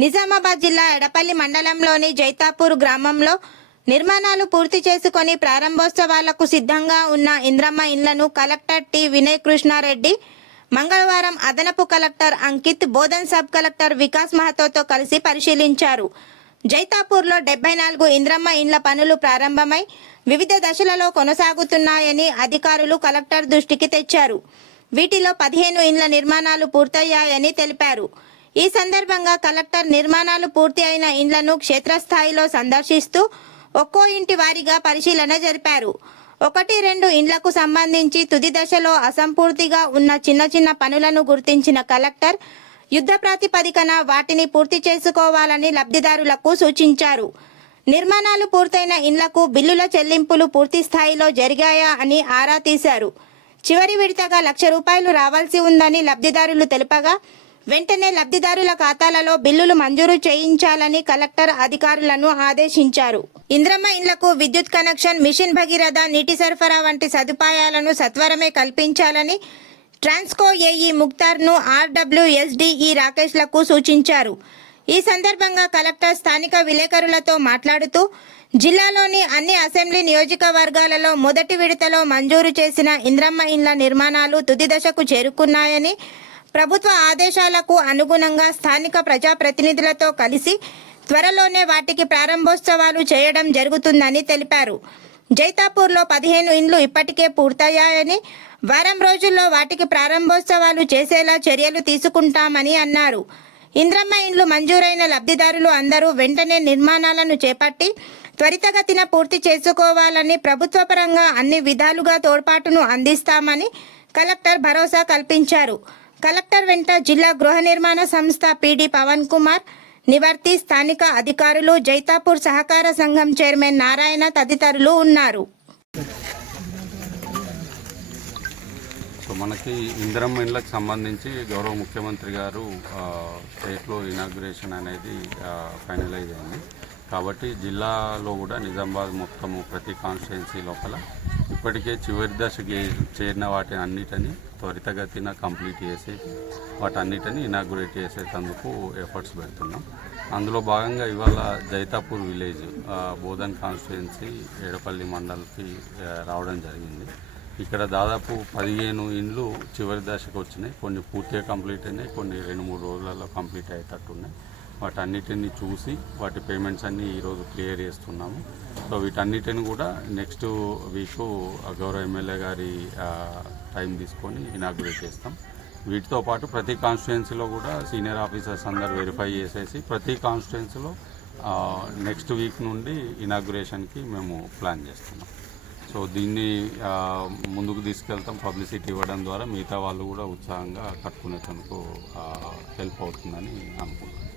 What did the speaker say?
నిజామాబాద్ జిల్లా ఎడపల్లి మండలంలోని జైతాపూర్ గ్రామంలో నిర్మాణాలు పూర్తి చేసుకొని ప్రారంభోత్సవాలకు సిద్ధంగా ఉన్న ఇంద్రమ్మ ఇండ్లను కలెక్టర్ టి వినయ్ కృష్ణారెడ్డి మంగళవారం అదనపు collector Ankit Bodhan sub collector Vikas మహతోతో కలిసి పరిశీలించారు. జైతాపూర్లో డెబ్బై నాలుగు ఇంద్రమ్మ ఇండ్ల పనులు ప్రారంభమై వివిధ దశలలో కొనసాగుతున్నాయని అధికారులు కలెక్టర్ దృష్టికి తెచ్చారు. వీటిలో పదిహేను ఇండ్ల నిర్మాణాలు పూర్తయ్యాయని తెలిపారు. ఈ సందర్భంగా కలెక్టర్ నిర్మాణాలు పూర్తి అయిన ఇండ్లను క్షేత్రస్థాయిలో సందర్శిస్తూ ఒక్కో ఇంటి వారీగా పరిశీలన జరిపారు. ఒకటి రెండు ఇండ్లకు సంబంధించి తుది దశలో అసంపూర్తిగా ఉన్న చిన్న చిన్న పనులను గుర్తించిన కలెక్టర్ యుద్ధ ప్రాతిపదికన వాటిని పూర్తి చేసుకోవాలని లబ్ధిదారులకు సూచించారు. నిర్మాణాలు పూర్తయిన ఇండ్లకు బిల్లుల చెల్లింపులు పూర్తి స్థాయిలో జరిగాయా అని ఆరా తీశారు. చివరి విడతగా లక్ష రూపాయలు రావాల్సి ఉందని లబ్ధిదారులు తెలుపగా వెంటనే లబ్ధిదారుల ఖాతాలలో బిల్లులు మంజూరు చేయించాలని కలెక్టర్ అధికారులను ఆదేశించారు. ఇంద్రమ్మ ఇండ్లకు విద్యుత్ కనెక్షన్ మిషన్ భగీరథ నీటి సరఫరా వంటి సదుపాయాలను సత్వరమే కల్పించాలని ట్రాన్స్కో ఏఈ ముక్తార్ను ఆర్డబ్ల్యూఎస్డిఈ రాకేష్లకు సూచించారు. ఈ సందర్భంగా కలెక్టర్ స్థానిక విలేకరులతో మాట్లాడుతూ జిల్లాలోని అన్ని అసెంబ్లీ నియోజకవర్గాలలో మొదటి విడతలో మంజూరు చేసిన ఇంద్రమ్మ ఇండ్ల నిర్మాణాలు తుది దశకు చేరుకున్నాయని ప్రభుత్వ ఆదేశాలకు అనుగుణంగా స్థానిక ప్రజాప్రతినిధులతో కలిసి త్వరలోనే వాటికి ప్రారంభోత్సవాలు చేయడం జరుగుతుందని తెలిపారు. జైతాపూర్లో పదిహేను ఇండ్లు ఇప్పటికే పూర్తయ్యాయని వారం రోజుల్లో వాటికి ప్రారంభోత్సవాలు చేసేలా చర్యలు తీసుకుంటామని అన్నారు. ఇంద్రమ్మ ఇండ్లు మంజూరైన లబ్ధిదారులు అందరూ వెంటనే నిర్మాణాలను చేపట్టి త్వరితగతిన పూర్తి చేసుకోవాలని ప్రభుత్వ పరంగా అన్ని విధాలుగా తోడ్పాటును అందిస్తామని కలెక్టర్ భరోసా కల్పించారు. కలెక్టర్ వెంట జిల్లా గృహ నిర్మాణ సంస్థ పీడి పవన్ కుమార్ నివర్తి స్థానిక అధికారులు జైతాపూర్ సహకార సంఘం చైర్మన్ నారాయణ తదితరులు ఉన్నారు. సో మనకి ఇందిరమ్మ ఇండ్లకు సంబంధించి గౌరవ ముఖ్యమంత్రి గారు స్టేట్లో ఇనాగ్రేషన్ అనేది ఫైనలైజ్ అయింది. కాబట్టి జిల్లాలో కూడా నిజామాబాద్ మొత్తము ప్రతి కాన్స్టిట్యున్సీ లోపల ఇప్పటికే చివరి దశకి చేరిన వాటి అన్నిటిని త్వరితగతిన కంప్లీట్ చేసి వాటన్నిటిని ఇనాగ్రేట్ చేసేటందుకు ఎఫర్ట్స్ పెడుతున్నాం. అందులో భాగంగా ఇవాళ జైతాపూర్ విలేజ్ బోధన్ కాన్స్టిట్యున్సీ ఏడపల్లి మండల్కి రావడం జరిగింది. ఇక్కడ దాదాపు పదిహేను ఇండ్లు చివరి దశకు వచ్చినాయి కొన్ని పూర్తిగా కంప్లీట్ అయినాయి కొన్ని రెండు మూడు రోజులలో కంప్లీట్ అయ్యేటట్టు ఉన్నాయి. వాటన్నిటిని చూసి వాటి పేమెంట్స్ అన్నీ ఈరోజు క్లియర్ చేస్తున్నాము. సో వీటన్నిటిని కూడా నెక్స్ట్ వీక్ గౌరవ ఎమ్మెల్యే గారి టైం తీసుకొని ఇనాగ్రేట్ చేస్తాం. వీటితో పాటు ప్రతి కాన్స్టిట్యున్సీలో కూడా సీనియర్ ఆఫీసర్స్ అందరు వెరిఫై చేసేసి ప్రతి కాన్స్టిట్యున్సీలో నెక్స్ట్ వీక్ నుండి ఇనాగ్రేషన్కి మేము ప్లాన్ చేస్తున్నాం. సో దీన్ని ముందుకు తీసుకెళ్తాం. పబ్లిసిటీ ఇవ్వడం ద్వారా మిగతా వాళ్ళు కూడా ఉత్సాహంగా కట్టుకునేందుకు హెల్ప్ అవుతుందని అనుకుంటున్నాను